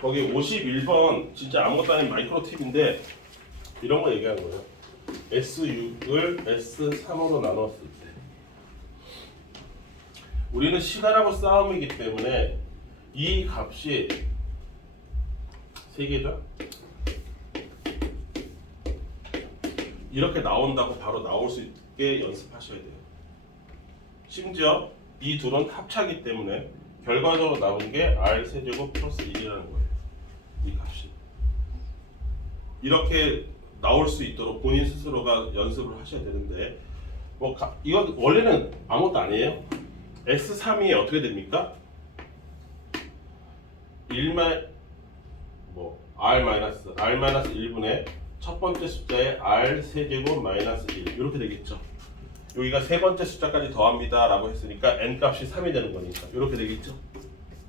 거기 51번 진짜 아무것도 아닌 마이크로 팁인데 이런 거 얘기하는 거예요. S6을 S3으로 나눴을 때 우리는 시간하고 싸움이기 때문에 이 값이 3개죠? 이렇게 나온다고 바로 나올 수 있게 연습하셔야 돼요. 심지어 이 둘은 합차기 때문에 결과적으로 나온 게 R 세제곱 플러스 1이라는 거예요. 이 값이. 이렇게 나올 수 있도록 본인 스스로가 연습을 하셔야 되는데 이건 원래는 아무것도 아니에요. S3이 어떻게 됩니까? R-1분의 첫 번째 숫자에 R 세제곱 마이너스 1 이렇게 되겠죠. 여기가 세 번째 숫자까지 더합니다 라고 했으니까 n 값이 3이 되는 거니까 이렇게 되겠죠.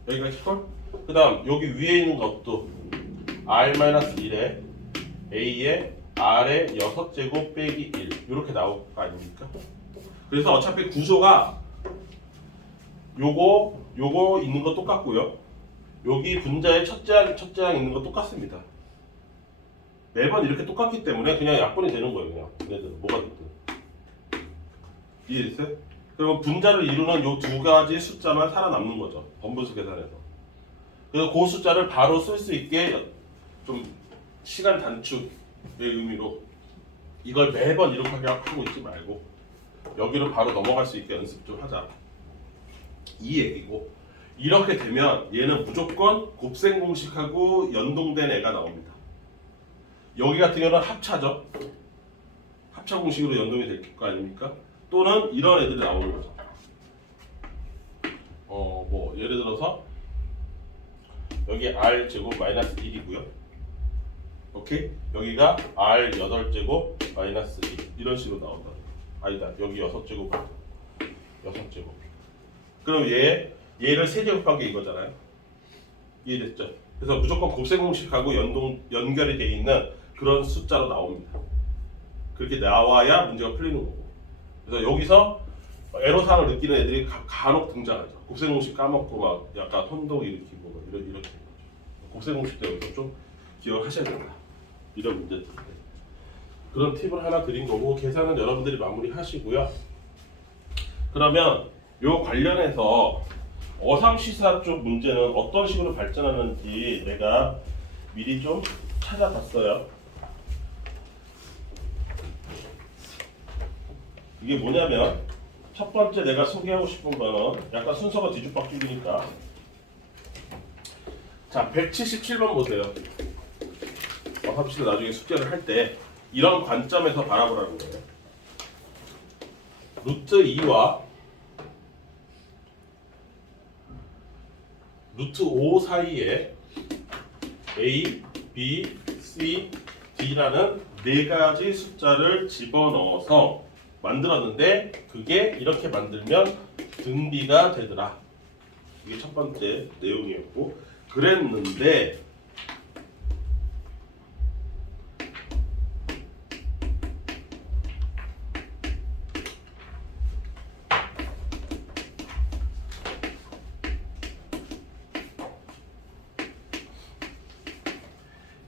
여기가 시컬? 그 다음 여기 위에 있는 것도 R-1에 A에 R의 6제곱 빼기 1 이렇게 나올 거 아닙니까? 그래서 어차피 구조가 요거 있는 거 똑같고요. 여기 분자의 첫째 항 있는 거 똑같습니다. 매번 이렇게 똑같기 때문에 그냥 약분이 되는 거예요. 그냥 얘네들 뭐가 됐든. 이해됐어요? 그러면 분자를 이루는 요 두 가지 숫자만 살아남는 거죠. 번분수 계산에서. 그래서 그 숫자를 바로 쓸 수 있게 좀 시간 단축의 의미로 이걸 매번 이렇게 하고 있지 말고 여기로 바로 넘어갈 수 있게 연습 좀 하자. 이 얘기고 이렇게 되면 얘는 무조건 곱셈 공식하고 연동된 애가 나옵니다. 여기 같은 경우는 합차죠. 합차 공식으로 연동이 될 거 아닙니까? 또는 이런 애들이 나오는 거죠. 뭐 예를 들어서 여기 R 제곱 마이너스 1이고요. 오케이? 여기가 R 8제곱 마이너스 1 이런 식으로 나온다. 아니다. 여기 6제곱 6제곱. 그럼 얘를 세제곱한 게 이거잖아요. 이해됐죠? 그래서 무조건 곱셈 공식하고 연결이 돼 있는 그런 숫자로 나옵니다. 그렇게 나와야 문제가 풀리는 거고. 그래서 여기서 애로사항을 느끼는 애들이 간혹 등장하죠. 곱셈 공식 까먹고 막 약간 혼동 일으키고 막 이렇게 곱셈 공식 때문에 좀 기억하셔야 된다. 이런 문제들. 그런 팁을 하나 드린 거고 계산은 여러분들이 마무리하시고요. 그러면 요 관련해서 어삼시사 쪽 문제는 어떤 식으로 발전하는지 내가 미리 좀 찾아봤어요. 이게 뭐냐면 첫 번째 내가 소개하고 싶은 거는 약간 순서가 뒤죽박죽이니까 자 177번 보세요. 어삼시사 나중에 숙제를 할 때 이런 관점에서 바라보라는 거예요. 루트 2와 루트 5 사이에 A, B, C, D라는 네 가지 숫자를 집어넣어서 만들었는데 그게 이렇게 만들면 등비가 되더라. 이게 첫 번째 내용이었고 그랬는데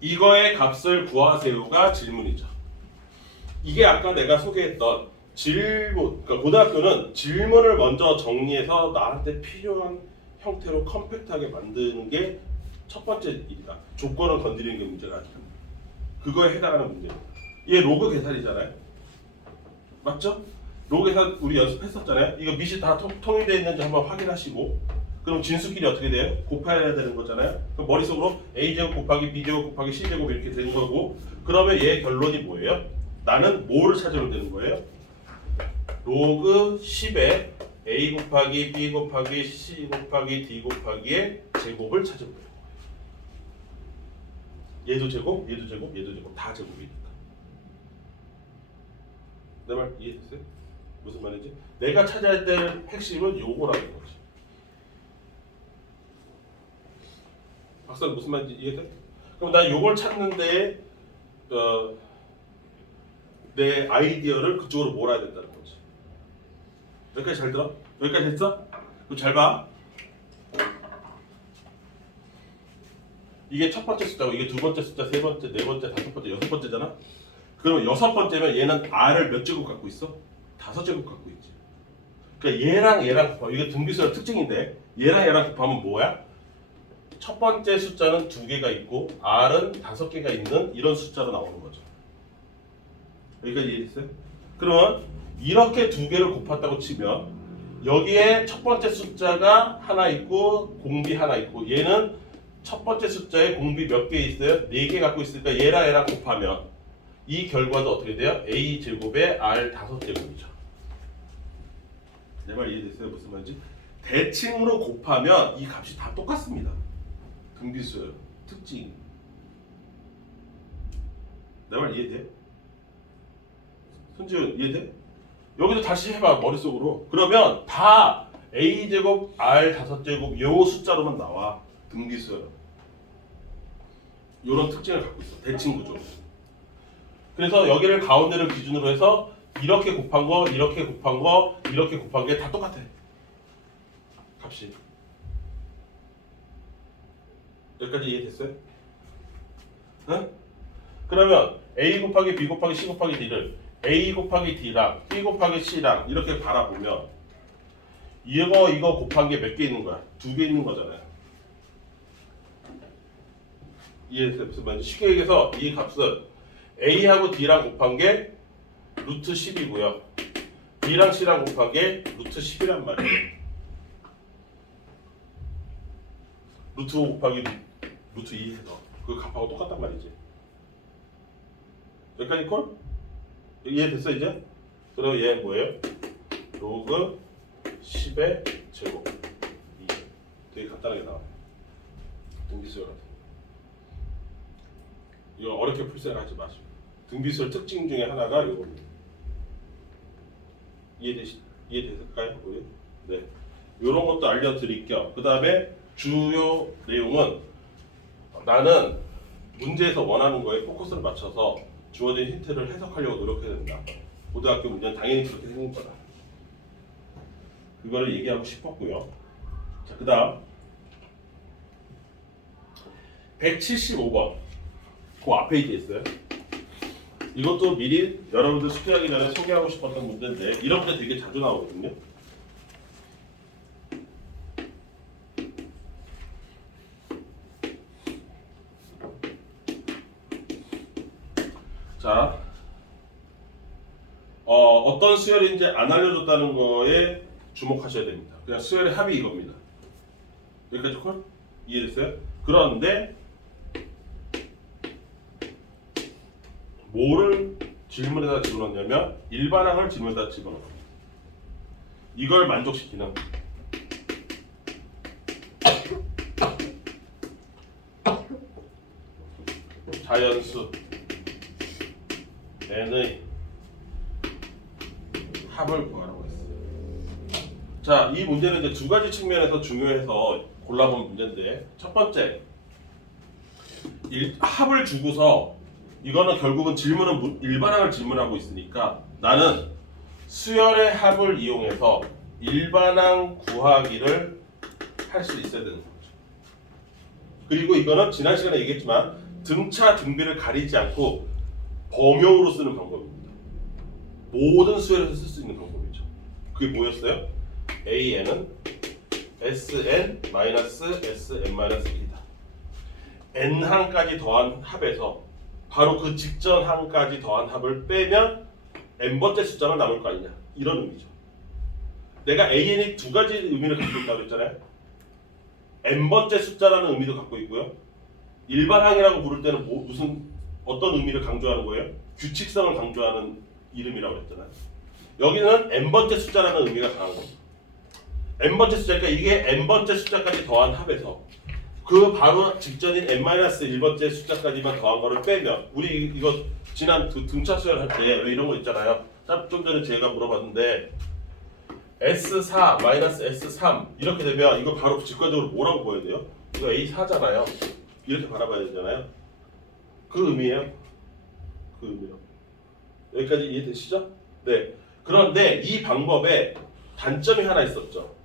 이거의 값을 구하세요가 질문이죠. 이게 아까 내가 소개했던 질문, 그러니까 고등학교는 질문을 먼저 정리해서 나한테 필요한 형태로 컴팩트하게 만드는 게 첫 번째 일이다. 조건을 건드리는 게 문제가 아니다. 그거에 해당하는 문제입니다. 얘 로그 계산이잖아요. 맞죠? 로그 계산 우리 연습했었잖아요. 이거 밑이 다 통일되어 있는지 한번 확인하시고 그럼 진수끼리 어떻게 돼요? 곱해야 되는 거잖아요. 그럼 머릿속으로 A제곱 곱하기 B제곱 곱하기 C제곱 이렇게 되는 거고 그러면 얘 결론이 뭐예요? 나는 뭐를 찾으면 되는 거예요? 로그 10에 A 곱하기 B 곱하기 C 곱하기 D 곱하기의 제곱을 찾으면 돼요. 얘도 제곱, 얘도 제곱, 얘도 제곱 다 제곱이니까. 내 말 이해됐어요? 무슨 말인지? 내가 찾아야 될 핵심은 요거라는 거지. 박사님 무슨 말인지 이해돼? 그럼 나 요걸 찾는데 내 아이디어를 그쪽으로 몰아야 된다는 거지. 여기까지 잘 들어? 여기까지 됐어? 그럼 잘 봐. 이게 첫 번째 숫자고 이게 두 번째 숫자, 세 번째, 네 번째, 다섯 번째, 여섯 번째잖아. 그러면 여섯 번째면 얘는 r을 몇 제곱 갖고 있어? 5제곱 갖고 있지. 그러니까 얘랑 곱하면 이게 등비수열 특징인데 얘랑 곱하면 뭐야? 첫 번째 숫자는 2개가 있고 r은 5개가 있는 이런 숫자로 나오는 거죠. 여기까지 이해됐어요? 그러면 이렇게 2개를 곱했다고 치면 여기에 첫 번째 숫자가 하나 있고 공비 하나 있고 얘는 첫 번째 숫자에 공비 몇 개 있어요? 4개 갖고 있으니까 얘랑 곱하면 이 결과도 어떻게 돼요? a 제곱에 r 5제곱이죠. 내 말 이해됐어요? 무슨 말인지? 대칭으로 곱하면 이 값이 다 똑같습니다. 등비수열 특징. 내 말 이해돼? 손지훈 이해돼? 여기도 다시 해봐 머릿속으로. 그러면 다 a제곱 r 5제곱 요 숫자로만 나와. 등비수열 요런 특징을 갖고 있어. 대칭 구조. 그래서 여기를 가운데를 기준으로 해서 이렇게 곱한 거, 이렇게 곱한 거, 이렇게 곱한 게 다 똑같아. 값이. 여기까지 이해됐어요? 응? 그러면 a 곱하기 b 곱하기 c 곱하기 d를 a 곱하기 d랑 b 곱하기 c랑 이렇게 바라보면 이거 곱한 게 몇 개 있는 거야? 2개 있는 거잖아요. 이해됐어요? 무슨 말인지? 쉽게 얘기해서 이 값은 a하고 d랑 곱한 게 루트 10이고요. b랑 c랑 곱한 게 루트 10이란 말이에요. 루트 5 곱하기 루트 2 해서 그 값하고 똑같단 말이지. 여기까지 콜? 이해됐어 이제? 그럼 얘 뭐예요? 로그 10의 제곱 2. 되게 간단하게 나와요. 등비수열 같은 이거 어렵게 풀 생각 하지 마시고. 등비수열 특징 중에 하나가 이겁니다. 이해되실까요? 네. 이런 것도 알려드릴 겸, 그 다음에 주요 내용은 나는 문제에서 원하는 거에 포커스를 맞춰서 주어진 힌트를 해석하려고 노력해야 된다. 고등학교 문제는 당연히 그렇게 생긴 거다. 그거를 얘기하고 싶었고요. 자, 그 다음 175번 그 앞에 있어요. 이것도 미리 여러분들 숙제하기 전에 소개하고 싶었던 문제인데 이런 문제 되게 자주 나오거든요. 자, 어떤 수열인지 안 알려줬다는 거에 주목하셔야 됩니다. 그냥 수열의 합이 이겁니다. 여기까지 콜? 이해됐어요? 그런데 뭐를 질문에다 집어넣냐면 일반항을 질문에다 집어넣어요. 이걸 만족시키는 자연수 n의 합을 구하라고 했어요. 자, 이 문제는 이제 두 가지 측면에서 중요해서 골라본 문제인데 첫 번째 합을 주고서 이거는 결국은 질문은 일반항을 질문하고 있으니까 나는 수열의 합을 이용해서 일반항 구하기를 할 수 있어야 되는 거죠. 그리고 이거는 지난 시간에 얘기했지만 등차 등비를 가리지 않고 범용으로 쓰는 방법입니다. 모든 수열에서 쓸 수 있는 방법이죠. 그게 뭐였어요? AN은 SN-SM-1이다. N항까지 더한 합에서 바로 그 직전 항까지 더한 합을 빼면 n번째 숫자가 남을 거 아니냐, 이런 의미죠. 내가 AN이 두 가지 의미를 갖고 있다고 했잖아요. n번째 숫자라는 의미도 갖고 있고요. 일반항이라고 부를 때는 어떤 의미를 강조하는 거예요? 규칙성을 강조하는 이름이라고 했잖아요. 여기는 n번째 숫자라는 의미가 강한 겁니다. n번째 숫자니까 이게 n번째 숫자까지 더한 합에서 그 바로 직전인 n-1번째 숫자까지만 더한 거를 빼면, 우리 이거 지난 등차 수열 할 때 이런 거 있잖아요. 좀 전에 제가 물어봤는데 S4 S3 이렇게 되면 이거 바로 직관적으로 뭐라고 보여야 돼요? 이거 A4잖아요. 이렇게 바라봐야 되잖아요. 그 의미예요. 그 의미요. 여기까지 이해되시죠? 네. 그런데 이 방법에 단점이 하나 있었죠.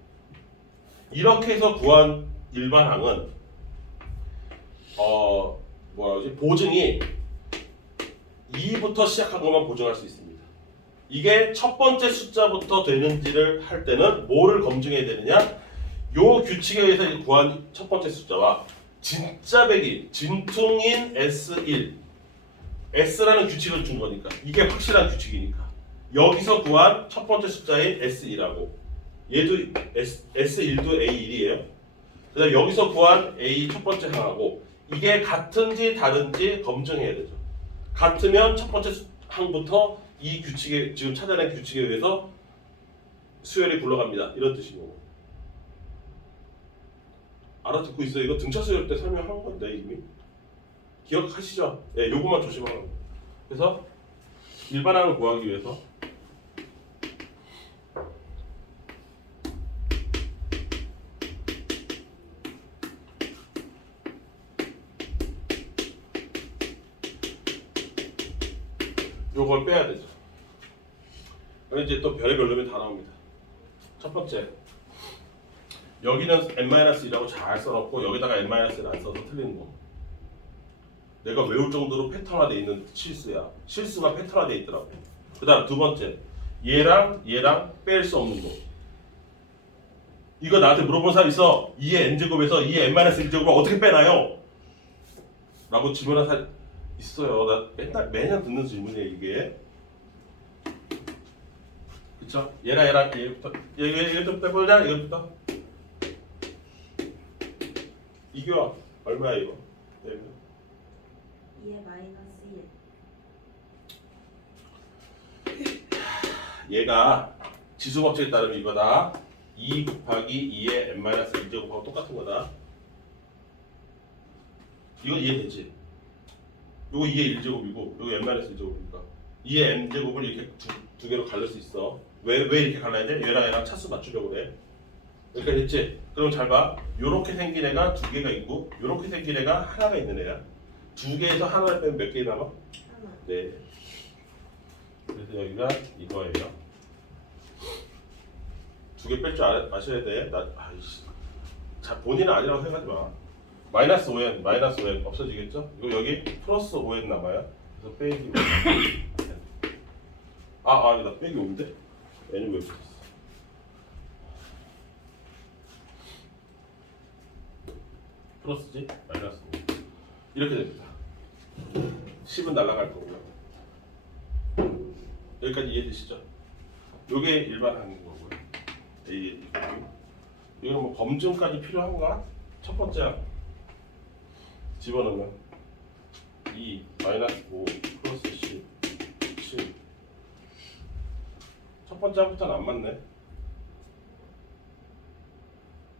이렇게 해서 구한 일반항은 뭐라 그러지? 보증이 2부터 시작한 것만 보증할 수 있습니다. 이게 첫 번째 숫자부터 되는지를 할 때는 뭐를 검증해야 되느냐? 요 규칙에 의해서 구한 첫 번째 숫자와 진짜 백이 진퉁인 S1 S라는 규칙을 준 거니까 이게 확실한 규칙이니까 여기서 구한 첫 번째 숫자인 S2라고 얘도 S1도 A1이에요. 그다음 여기서 구한 A 첫 번째 항하고 이게 같은지 다른지 검증해야 되죠. 같으면 첫 번째 항부터 이 규칙에 지금 찾아낸 규칙에 의해서 수열이 굴러갑니다. 이런 뜻이고. 알아듣고 있어요. 이거 등차 수열 때 설명한 건데 이미 기억하시죠? 네, 요것만 조심하라고. 그래서 일반항을 구하기 위해서 요걸 빼야 되죠. 그럼 이제 또 별의별 놈이 다 나옵니다. 첫 번째, 여기는 n-1이라고 잘 써놓고 여기다가 n-를 안 써서 틀리는 거. 내가 외울 정도로 패턴화되어 있는 실수야. 실수가 패턴화되어 있더라고. 그 다음 두 번째, 얘랑 뺄 수 없는 거. 이거 나한테 물어본 사람 있어. 2의 n제곱에서 2의 n-1제곱을 어떻게 빼나요? 라고 질문한 사람 있어요. 나 매년 듣는 질문이에요 이게. 그쵸? 얘랑 얘부터 빼보자. 이거부터. 이거 얼마야 이거? 2의 마이너스 1. 얘가 지수법칙에 따르면 이거다. 2 곱하기 2의 n-1제곱하고 똑같은 거다. 이거 이해되지? 요거 2의 1제곱이고 요거 n-1제곱이니까 2의 n제곱을 이렇게 두 개로 갈릴 수 있어. 왜 이렇게 갈라야 돼? 얘랑 차수 맞추려고 그래. 그러니까 됐지? 그럼 잘 봐. 요렇게 생긴 애가 두 개가 있고 요렇게 생긴 애가 하나가 있는 애야. 두 개에서 하나를 빼면 몇 개 남아? 하나. 네. 그래서 여기가 이거예요. 두 개 뺄 줄 아셔야 돼. 자, 본인은 아니라고 생각하지 마. 마이너스 5n, 마이너스 5n 없어지겠죠? 이거 여기 플러스 5n 남아요. 그래서 빼기 5n. 아니다. 빼기 5인데? n은 왜 붙었어? 플러스지? 마이너스 5. 이렇게 됩니다. 10은 날아갈 거고요. 여기까지 이해되시죠? 요게 일반항인 거고요. 이거는 뭐 검증까지 필요한가? 첫 번째 항 집어넣으면 2 마이너스 5 플러스 10 7. 첫 번째 항부터는 안 맞네.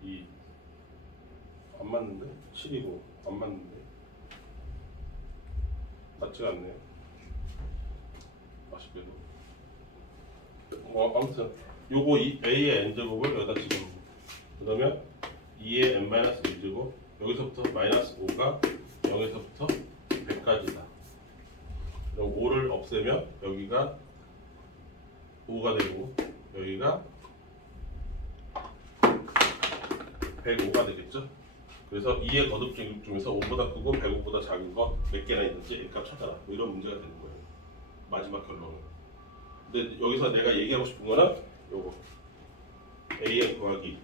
2 안 맞는데? 7이고 안 맞는데? 맞지가 않네요. 아쉽게도. 아무튼 요거 a의 n제곱을 여기다 집어넣고 그러면 2의 n-1제곱 여기서부터 마이너스 5가 0에서부터 100까지다. 그럼 5를 없애면 여기가 5가 되고 여기가 105가 되겠죠? 그래서 2의 거듭 제곱 중에서 5보다 크고 105보다 작은 거 몇 개나 있는지 A값 찾아라. 뭐 이런 문제가 되는 거예요. 마지막 결론은. 근데 여기서 내가 얘기하고 싶은 거는 요거 AN 구하기.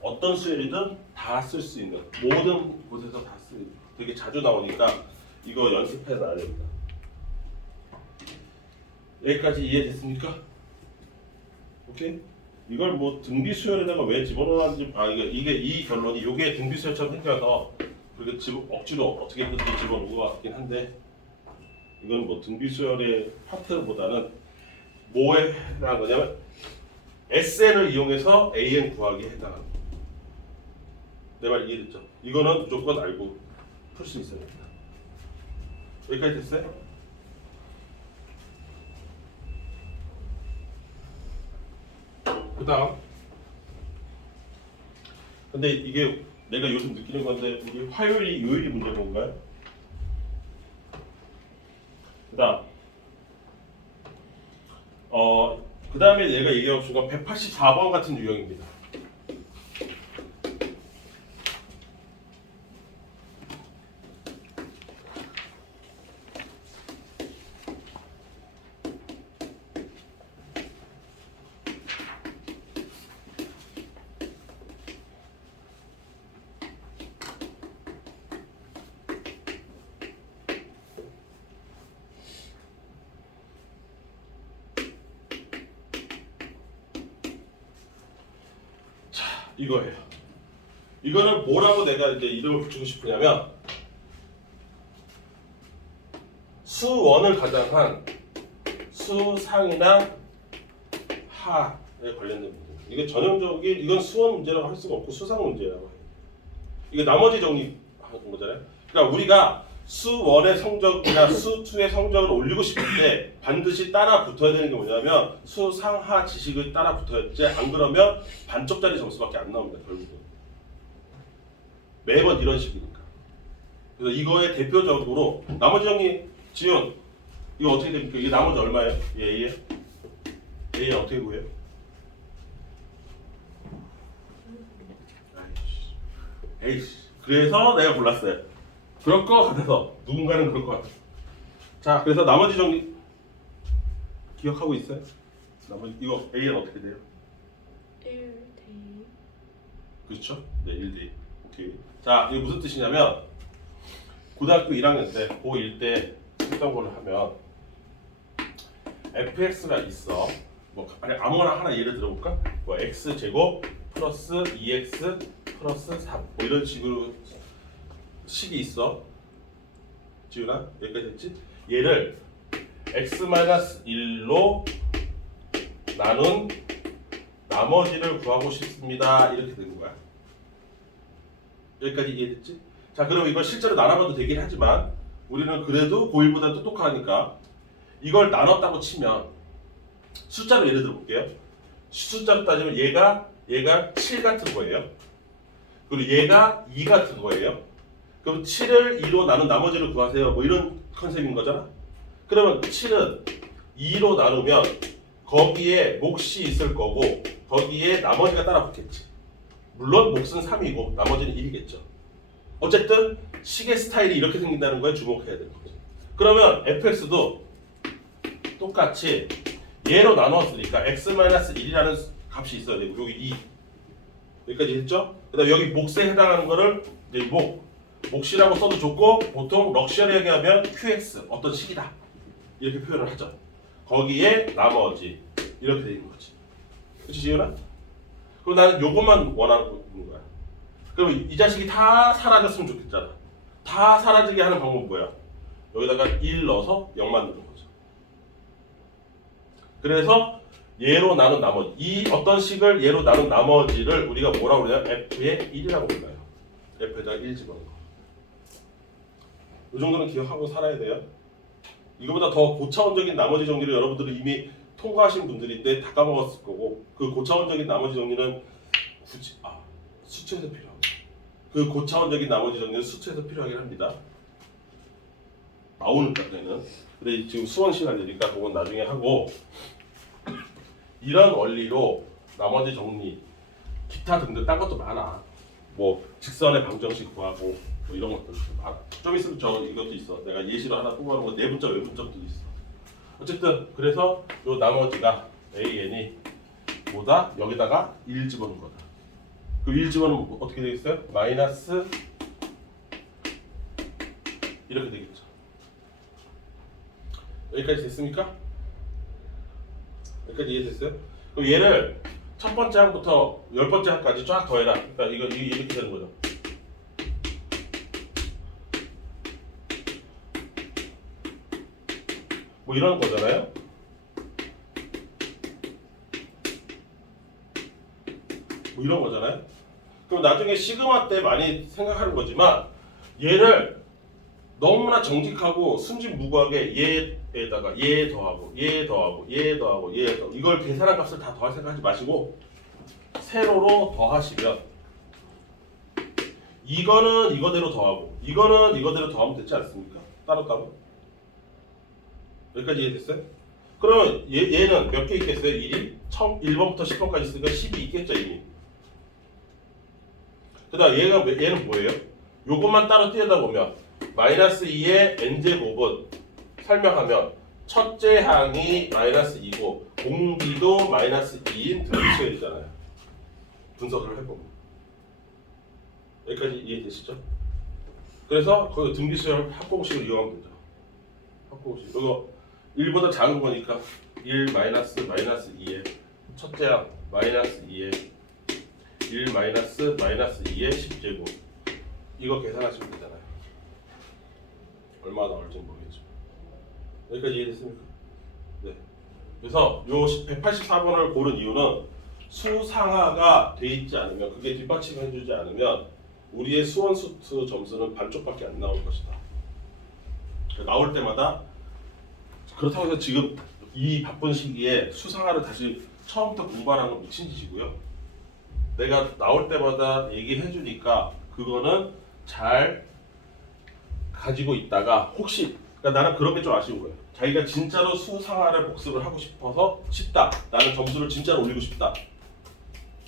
어떤 수열이든 다 쓸 수 있는 모든 곳에서 다 쓰는 되게 자주 나오니까 이거 연습해 놔야 됩니다. 여기까지 이해됐습니까? 오케이? 이걸 뭐 등비 수열에다가 왜 집어넣었는지 이게 이 결론이 요게 등비 수열처럼 생겨서 그렇게 억지로 어떻게든 집어넣은 것 같긴 한데 이건 뭐 등비 수열의 파트보다는 뭐에 해당하는 거냐면 SN을 이용해서 AN 구하기에 해당하는 거. 내 말 이해됐죠? 이거는 무조건 알고 풀 수 있어야 됩니다. 여기까지 됐어요? 그 다음 근데 이게 내가 요즘 느끼는 건데 우리 화요일이 요일이 문제인 건가요? 그 다음 그 다음에 내가 얘기하고 싶은 건 184번 같은 유형입니다. 이거예요. 이거는 뭐라고 내가 이제 이름을 붙이고 싶으냐면 수원을 가장한 수상이나 하에 관련된 문제. 이게 전형적인 이건 수원 문제라고 할 수가 없고 수상 문제라고 해요. 이게 나머지 정리하는 거잖아요. 그러니까 우리가 수원의 성적이나 수투의 성적을 올리고 싶을 때 반드시 따라 붙어야 되는 게 뭐냐면 수상하 지식을 따라 붙어야지 안 그러면 반쪽짜리 점수밖에 안 나옵니다. 결국은 매번 이런 식이니까. 그래서 이거의 대표적으로 나머지 정리 지훈 이거 어떻게 됩니까? 이게 나머지 얼마예요? A에 어떻게 구해요? 에이씨. 그래서 내가 골랐어요. 그럴 것 같아서 누군가는 그럴 것 같아. 자, 그래서 나머지 정리 기억하고 있어요? 나머지 이거 A는 어떻게 돼요? 1대2. 그렇죠? 네, 1대2. 오케이. 자, 이게 무슨 뜻이냐면 고등학교 1학년 때 고1 때 했던 걸로 하면 fx가 있어. 뭐 아무거나 하나 예를 들어볼까? 뭐 x 제곱 플러스 2x 플러스 3 뭐 이런 식으로 식이 있어. 지훈아 여기까지 됐지? 얘를 x-1로 나눈 나머지를 구하고 싶습니다. 이렇게 되는 거야. 여기까지 이해됐지? 자, 그럼 이걸 실제로 나눠봐도 되긴 하지만 우리는 그래도 고1보다 똑똑하니까 이걸 나눴다고 치면 숫자로 예를 들어 볼게요. 숫자로 따지면 얘가 7 같은 거예요. 그리고 얘가 2 같은 거예요. 그럼 7을 2로 나눈 나머지를 구하세요. 뭐 이런 컨셉인 거잖아. 그러면 7은 2로 나누면 거기에 몫이 있을 거고 거기에 나머지가 따라 붙겠지. 물론 몫은 3이고 나머지는 1이겠죠. 어쨌든 시계 스타일이 이렇게 생긴다는 거에 주목해야 되는 거죠. 그러면 fx도 똑같이 얘로 나누었으니까 x-1이라는 값이 있어야 되고 여기 2 여기까지 했죠? 그 다음에 여기 몫에 해당하는 거를 이제 몫이라고 써도 좋고 보통 럭셔리하게 하면 qx 어떤 식이다 이렇게 표현을 하죠. 거기에 나머지 이렇게 되는 거지. 그렇지 지훈아? 그럼 나는 요것만 원하는 거야. 그럼 이 자식이 다 사라졌으면 좋겠잖아. 다 사라지게 하는 방법은 뭐야? 여기다가 1 넣어서 0 만드는 거죠. 그래서 얘로 나눈 나머지 이 어떤 식을 얘로 나눈 나머지를 우리가 뭐라고 그러냐? f의 1이라고 불러요. f에다가 1 집어넣는 거. 이 정도는 기억하고 살아야 돼요. 이거보다 더 고차원적인 나머지 정리를 여러분들은 이미 통과하신 분들인데 다 까먹었을 거고 그 고차원적인 나머지 정리는 굳이 수치에서 필요합니다. 그 고차원적인 나머지 정리는 수치에서 필요하긴 합니다. 나오는 때는. 근데 지금 수원 시간이니까 그건 나중에 하고 이런 원리로 나머지 정리 기타 등등 딴 것도 많아. 뭐 직선의 방정식 구하고 뭐 이런 것들도 많아. 좀 있으면 이것도 있어. 내가 예시로 하나 뽑아놓은 거 내분점 외분점도 있어. 어쨌든 그래서 요 나머지가 AN이 뭐다? 여기다가 1 집어넣은 거다. 그 1 집어넣으면 어떻게 되겠어요? 마이너스 이렇게 되겠죠. 여기까지 됐습니까? 여기까지 이해됐어요? 그럼 얘를 첫 번째 항부터 10번째 항까지 쫙 더해라. 그러니까 이거 이렇게 되는 거죠. 뭐 이런 거잖아요. 뭐 이런 거잖아요. 그럼 나중에 시그마 때 많이 생각하는 거지만 얘를 너무나 정직하고 순진무구하게 얘에다가 얘 더하고 얘 더하고 얘 더하고 얘 더하고 이걸 계산한 값을 다 더할 생각하지 마시고 세로로 더하시면 이거는 이거대로 더하고 이거는 이거대로 더하면 되지 않습니까? 따로따로. 여기까지 이해됐어요? 그러면 얘는 몇 개 있겠어요? 1이? 1번부터 10번까지 있으니까 10이 있겠죠 이미. 그 다음 얘는 뭐예요? 요것만 따로 띄우다 보면 마이너스 2의 n제곱은 설명하면 첫째 항이 마이너스 2고 공비도 마이너스 2인 등비수열이잖아요. 분석을 해보면 여기까지 이해되시죠? 그래서 그 등비수열 합공식을 이용하면 되죠. 합공식 이거 1보다 작은 거니까 1 마이너스 2에 첫째 항 마이너스 2에 1 마이너스 2의 10제곱 이거 계산하시면 되잖아요. 얼마 나올지는 모르겠지만 여기까지 이해됐습니까? 네. 그래서 요 184번을 고른 이유는 수상하가 돼 있지 않으면 그게 뒷받침해주지 않으면 우리의 수원수투 점수는 반쪽밖에 안 나올 것이다. 나올 때마다 그렇다고 해서 지금 이 바쁜 시기에 수상하를 다시 처음부터 공부하는 건 미친 짓이고요. 내가 나올 때마다 얘기해 주니까 그거는 잘 가지고 있다가 혹시 그러니까 나는 그런 게 좀 아쉬운 거예요. 자기가 진짜로 수상하를 복습을 하고 싶다. 나는 점수를 진짜로 올리고 싶다.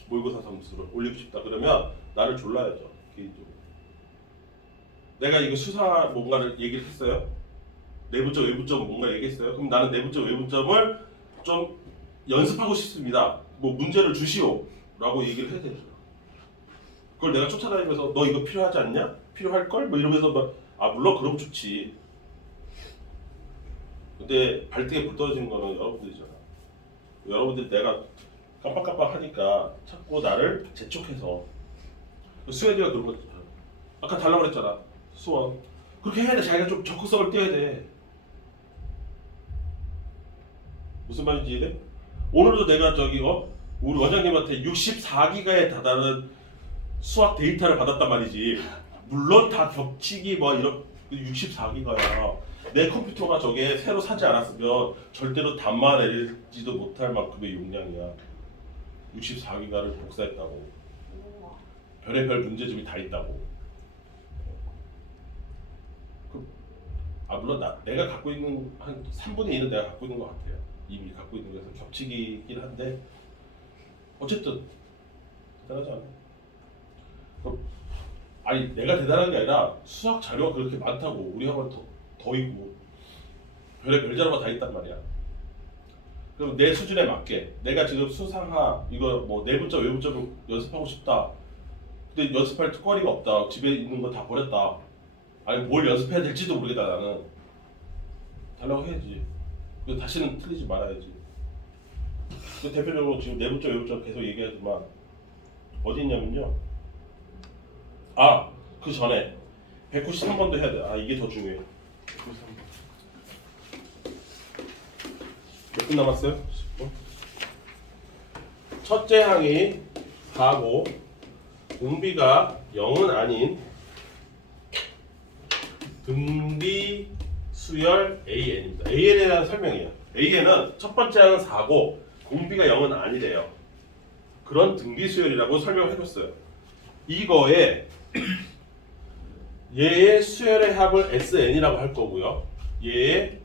모의고사 점수를 올리고 싶다. 그러면 나를 졸라야죠. 개인적으로. 내가 이거 수상하 뭔가를 얘기를 했어요. 내부점, 외부점 뭔가 얘기했어요. 그럼 나는 내부점, 외부점을 좀 연습하고 싶습니다. 뭐 문제를 주시오라고 얘기를 해야 되죠. 그걸 내가 쫓아다니면서 너 이거 필요하지 않냐? 필요할 걸? 뭐 이러면서 막 물론 그럼 좋지. 근데 발등에 불 떨어지는 거는 여러분들이잖아. 여러분들이 내가 깜빡깜빡 하니까 자꾸 나를 재촉해서 수현이가 그런 거 있잖아. 아까 달라고 그랬잖아. 수원 그렇게 해야 돼. 자기가 좀 적극성을 띄어야 돼. 무슨 말인지 이해돼? 오늘도 내가 우리 원장님한테 64기가에 달하는 수학 데이터를 받았단 말이지. 물론 다 겹치기 뭐 이런 64기가야. 내 컴퓨터가 저게 새로 사지 않았으면 절대로 담아내지도 못할 만큼의 용량이야. 64기가를 복사했다고. 별의별 문제점이 다 있다고. 물론 내가 갖고 있는 한 3분의 1은 내가 갖고 있는 것 같아요. 이미 갖고 있는 거에서 겹치기긴 한데 어쨌든 대단하지 않아? 아니 내가 대단한 게 아니라 수학 자료가 그렇게 많다고 우리 학원 더 있고 별의별 자료가 다 있단 말이야. 그럼 내 수준에 맞게 내가 지금 수상하 이거 뭐 내부점 외부점 연습하고 싶다. 근데 연습할 특거리가 없다. 집에 있는 거 다 버렸다. 아니 뭘 연습해야 될지도 모르겠다. 나는 달라고 해야지. 그래서 다시는 틀리지 말아야지. 대표적으로 지금 내부점 외부점 계속 얘기하지만 어디 있냐면요. 그 전에 193번도 해야 돼. 이게 더 중요해. 193번. 몇 분 남았어요? 10분. 첫째 항이 4고 공비가 0은 아닌 등비 수열 AN입니다. AN에 대한 설명이에요. AN은 첫 번째 항은 4고 공비가 0은 아니래요. 그런 등비 수열이라고 설명해줬어요. 이거에 얘의 수열의 합을 SN이라고 할 거고요. 얘의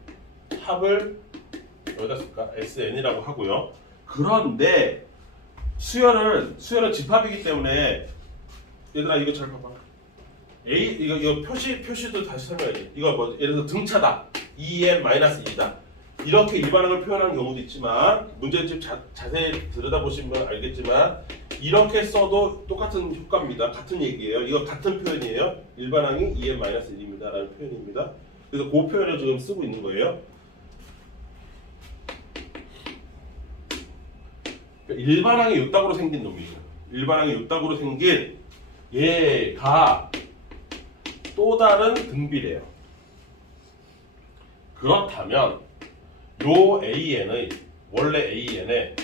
합을 여기다 쓸까? SN이라고 하고요. 그런데 수열은 집합이기 때문에 얘들아 이거 잘 봐봐. 이거 표시도 다시 설명해야지. 이거 뭐 예를 들어 등차다. 2m-2다. 이렇게 일반항을 표현하는 경우도 있지만 문제집 자세히 들여다보시면 알겠지만 이렇게 써도 똑같은 효과입니다. 같은 얘기예요. 이거 같은 표현이에요. 일반항이 2m-1입니다. 라는 표현입니다. 그래서 그 표현을 지금 쓰고 있는 거예요. 일반항이 요따구로 생긴 놈이에요. 일반항이 요따구로 생긴 얘가 또 다른 등비래요. 그렇다면 요 AN의 원래 AN의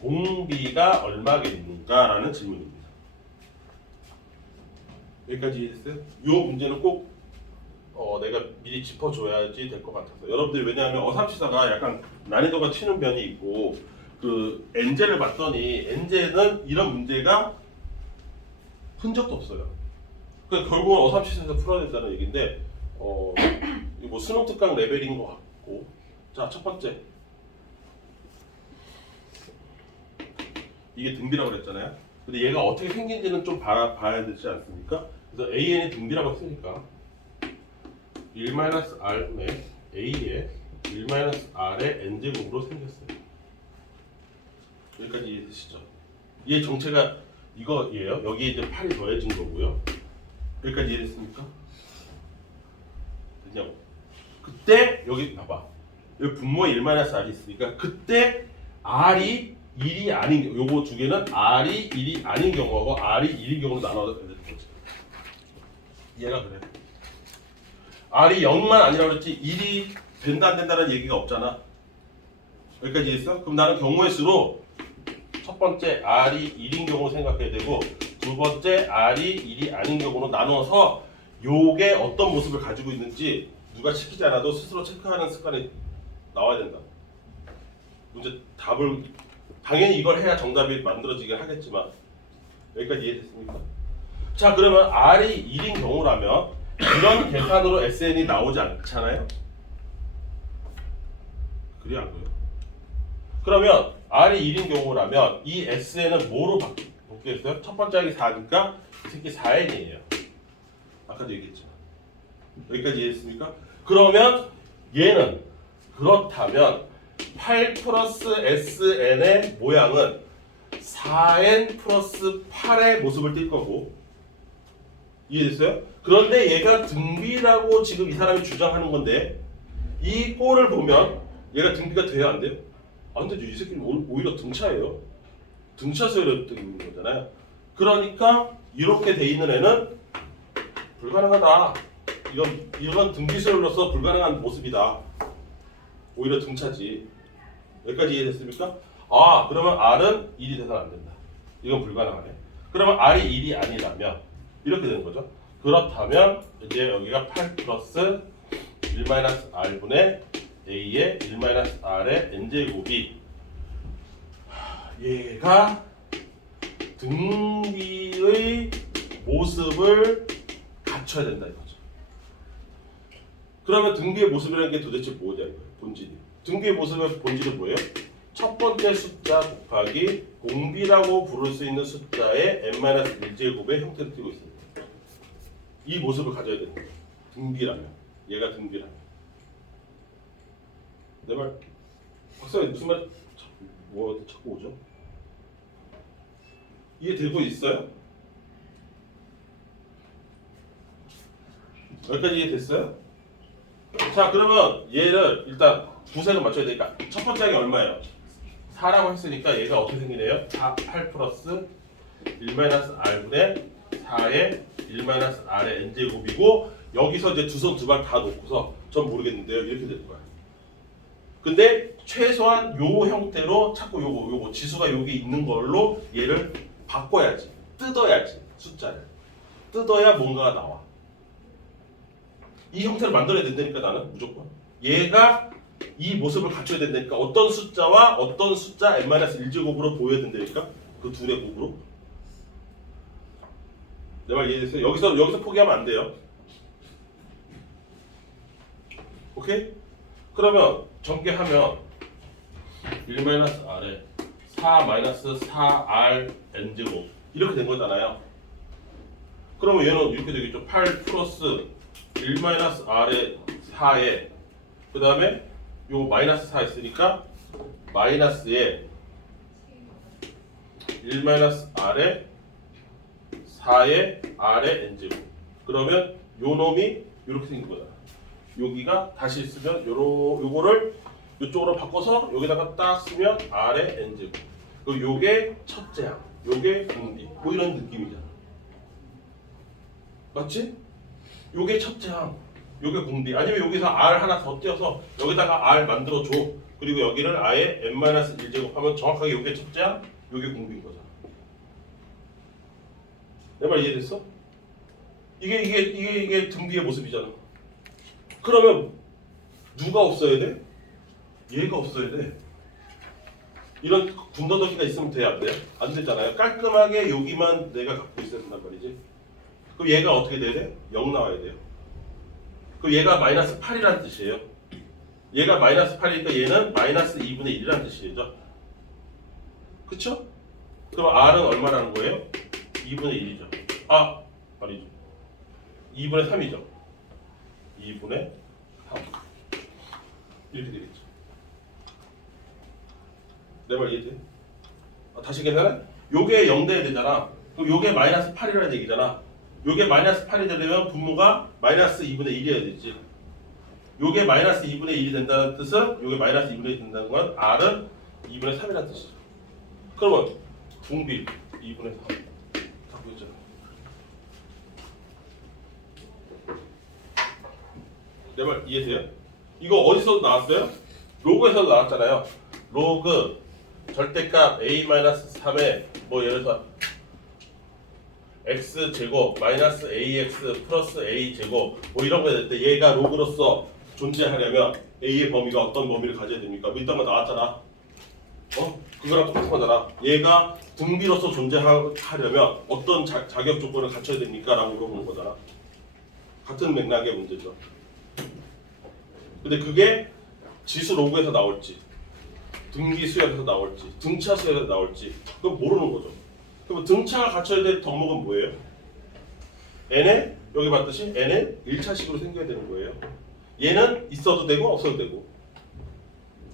공비가 얼마겠는가라는 질문입니다. 여기까지 이해했어요? 요 문제는 꼭 내가 미리 짚어줘야지 될 것 같아서 여러분들이 왜냐하면 어삼시사가 약간 난이도가 튀는 면이 있고 그 엔제를 봤더니 엔제는 이런 문제가 흔적도 없어요. 그러니까 결국은 어삼시사에서 풀어야 된다는 얘기인데 뭐 수능 특강 레벨인 것 같고 자 첫 번째 이게 등비라고 그랬잖아요. 근데 얘가 어떻게 생긴지는 좀 봐야 되지 않습니까? 그래서 AN이 등비라고 했으니까 1-R의 A에 1-R의 N제곱으로 생겼어요. 여기까지 이해되시죠? 얘 정체가 이거예요. 여기에 이제 8이 더해진 거고요. 여기까지 이해됐습니까? 됐냐고. 그때 여기 봐봐. 여기 분모에 1-R이 있으니까 그때 R이 1이 아닌 요거 두 개는 R이 1이 아닌 경우하고 R이 1인 경우로 나눠야 되는 거지. 얘가 그래. R이 0만 아니라고 그랬지 1이 된다 안 된다는 얘기가 없잖아. 여기까지 이해했어? 그럼 나는 경우의 수로 첫 번째 R이 1인 경우 생각해야 되고 두 번째 R이 1이 아닌 경우로 나눠서 요게 어떤 모습을 가지고 있는지 누가 시키지 않아도 스스로 체크하는 습관이 나와야 된다. 문제 답을 당연히 이걸 해야 정답이 만들어지긴 하겠지만 여기까지 이해됐습니까? 자 그러면 R이 1인 경우라면 이런 계산으로 SN이 나오지 않잖아요? 그래 안 그래요? 그러면 R이 1인 경우라면 이 SN은 뭐로 바뀌겠어요? 첫 번째 항이 4니까 이 새끼 4N이에요. 아까도 얘기했지만 여기까지 이해했습니까? 그러면 얘는 그렇다면 8 플러스 SN의 모양은 4N 플러스 8의 모습을 띌 거고 이해됐어요? 그런데 얘가 등비라고 지금 이 사람이 주장하는 건데 이 꼴을 보면 얘가 등비가 돼야 안 돼요? 안 되죠. 이 새끼는 오히려 등차예요. 등차서 이렇게 있는 거잖아요. 그러니까 이렇게 돼 있는 애는 불가능하다. 이런 등비수열로서 불가능한 모습이다. 오히려 등차지. 여기까지 이해됐습니까? 아 그러면 R은 1이 돼서는 안 된다. 이건 불가능하네. 그러면 R이 1이 아니라면 이렇게 되는 거죠. 그렇다면 이제 여기가 8 플러스 1-R분의 A의 1-R의 N제곱이 얘가 등비의 모습을 갖춰야 된다 이거죠. 그러면 등비의 모습이라는 게 도대체 뭐냐 이거예요. 본질이. 등비의 모습의 본질은 뭐예요? 첫 번째 숫자 곱하기 공비라고 부를 수 있는 숫자의 n-1제곱의 형태를 띠고 있습니다. 이 모습을 가져야 되는 거예요. 등비라면. 얘가 등비라면. 내 말 박사님 무슨 말 뭐 자꾸 오죠? 이해되고 있어요? 여기까지 이해됐어요? 자 그러면 얘를 일단 구색을 맞춰야 되니까 첫 번째 항이 얼마예요? 4라고 했으니까 얘가 어떻게 생기네요? 8 플러스 1-R분의 4의 1-R의 N제곱이고 여기서 이제 두 손 두 발 다 놓고서 전 모르겠는데요. 이렇게 되는 거야. 근데 최소한 요 형태로 자꾸 요거 지수가 여기 있는 걸로 얘를 바꿔야지. 뜯어야지. 숫자를. 뜯어야 뭔가가 나와. 이 형태를 만들어야 된다니까 나는 무조건. 얘가 이 모습을 갖춰야 된다니까 어떤 숫자와 어떤 숫자 n-1제곱으로 보여야 된다니까 그 둘의 곱으로. 내 말 이해됐어요? 여기서 포기하면 안 돼요. 오케이? 그러면 전개하면 1-R에 4-4R N제곱 이렇게 된 거잖아요. 그러면 얘는 이렇게 되겠죠. 8 플러스 1-R의 4에 그 다음에 요 마이너스 4 있으니까 마이너스에 1-R의 4의 R의 N제곱. 그러면 요 놈이 이렇게 생긴 거잖아. 여기가 다시 쓰면 요거를 이쪽으로 바꿔서 여기다가 딱 쓰면 R의 N제곱. 그리고 요게 첫째 항, 요게 공비. 뭐 이런 느낌이잖아. 맞지? 요게 첫째 항, 요게 공비. 아니면 여기서 R 하나 더 띄어서 여기다가 R 만들어 줘. 그리고 여기를 아예 n-1제곱 하면 정확하게 요게 첫째 항, 요게 공비인 거잖아. 내 말 이해됐어? 이게 등비의 모습이잖아. 그러면 누가 없어야 돼? 얘가 없어야 돼. 이런 군더더기가 있으면 돼야 안 돼요? 안 되잖아요. 깔끔하게 여기만 내가 갖고 있어야 된단 말이지. 그럼 얘가 어떻게 돼야 돼? 0 나와야 돼요. 그럼 얘가 마이너스 8이라는 뜻이에요. 얘가 마이너스 8이니까 얘는 마이너스 2분의 1이라는 뜻이죠. 그쵸? 그럼 R은 얼마라는 거예요? 2분의 1이죠. 아니죠. 2분의 3이죠. 2분의 3 이렇게 되겠죠. 내 말 이해돼? 다시 계산해? 요게 0 돼야 되잖아. 그럼 요게 마이너스 8이라는 얘기잖아. 요게 마이너스 8이 되려면 분모가 마이너스 2분의 1이어야 되지. 요게 마이너스 2분의 1이 된다는 뜻은 요게 마이너스 2분의 1이 된다는 건 R은 2분의 3이라는 뜻이죠. 그러면 분비 2분의 4 다 보였잖아. 내 말 이해돼요? 이거 어디서 나왔어요? 로그에서 나왔잖아요. 로그 절대값 a-3에 뭐 예를 들어서 x 제곱 마이너스 ax 플러스 a 제곱 뭐 이런 거 될 때 얘가 로그로서 존재하려면 a의 범위가 어떤 범위를 가져야 됩니까? 뭐 이딴 거 나왔잖아. 그거랑 똑같은 거잖아. 얘가 분비로서 존재하려면 어떤 자격 조건을 갖춰야 됩니까? 라고 물어보는 거잖아. 같은 맥락의 문제죠. 근데 그게 지수 로그에서 나올지 등기 수열에서 나올지 등차 수열에서 나올지 그건 모르는 거죠. 그럼 등차가 갖춰야 될 덕목은 뭐예요? n에 여기 봤듯이 n은 1차식으로 생겨야 되는 거예요. 얘는 있어도 되고 없어도 되고.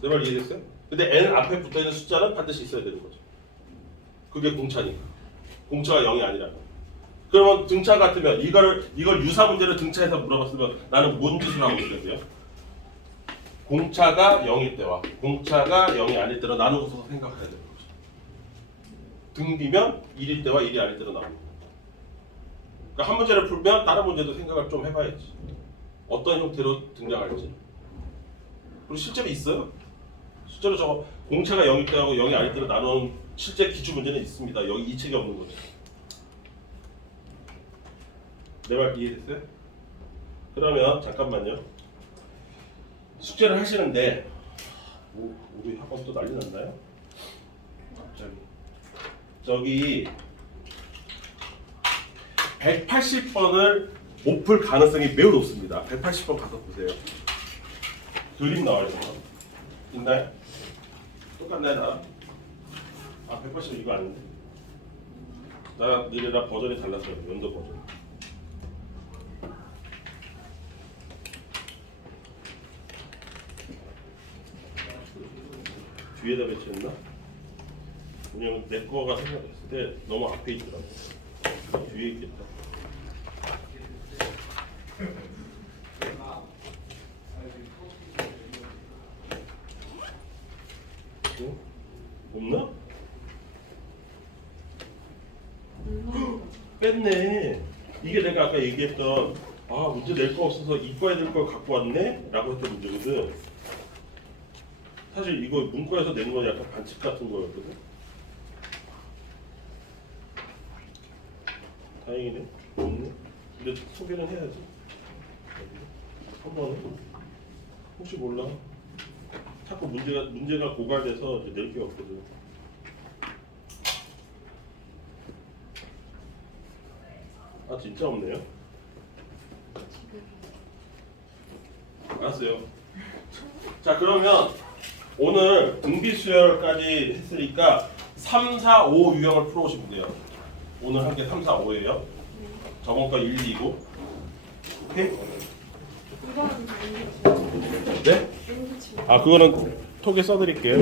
내 말 이해됐어요? 근데 n 앞에 붙어있는 숫자는 반드시 있어야 되는 거죠. 그게 공차니까. 공차가 0이 아니라. 그러면 등차 같으면 이걸 유사 문제를 등차에서 물어봤으면 나는 뭔 짓을 하고 있어야 돼요? 공차가 0일 때와 공차가 0이 아닐 때로 나누고서 생각해야 되는 거죠. 등비면 1일 때와 1이 아닐 때로 나누는 거예요. 그러니까 한 문제를 풀면 다른 문제도 생각을 좀 해봐야지. 어떤 형태로 등장할지. 그리고 실제로 있어요. 실제로 저거 공차가 0일 때하고 0이 아닐 때로 나누는 실제 기출 문제는 있습니다. 여기 이 책이 없는 거죠. 내 말 이해됐어요? 그러면 잠깐만요. 숙제를 하시는데 우리 학원 또 난리 났나요? 갑자기 저기 180번을 못 풀 가능성이 매우 높습니다. 180번 가서 보세요. 그림 나와 있어요. 있나요? 똑같나요 나랑? 180 이거 아닌데? 나랑 너네랑 버전이 달랐어요. 연도 버전. 뒤에다 배치했나? 왜냐면 내 거가 생각했을 때 너무 앞에 있더라고. 뒤에 있겠다. 없나? 뺐네. 이게 내가 아까 얘기했던 문제 낼 거 없어서 이과에 낼 걸 갖고 왔네? 라고 했던 문제거든. 사실 이거 문과에서 낸 건 약간 반칙 같은 거였거든. 다행이네. 없네. 근데 소개는 해야지. 한 번은 혹시 몰라. 자꾸 문제가 고갈돼서 이제 낼 게 없거든. 진짜 없네요. 알았어요. 자 그러면 오늘 등비 수열까지 했으니까 3, 4, 5 유형을 풀어오시면 돼요. 오늘 한 게 3, 4, 5예요. 저번 거 1, 2고. 오케이? 네? 그거는 톡에 써드릴게요.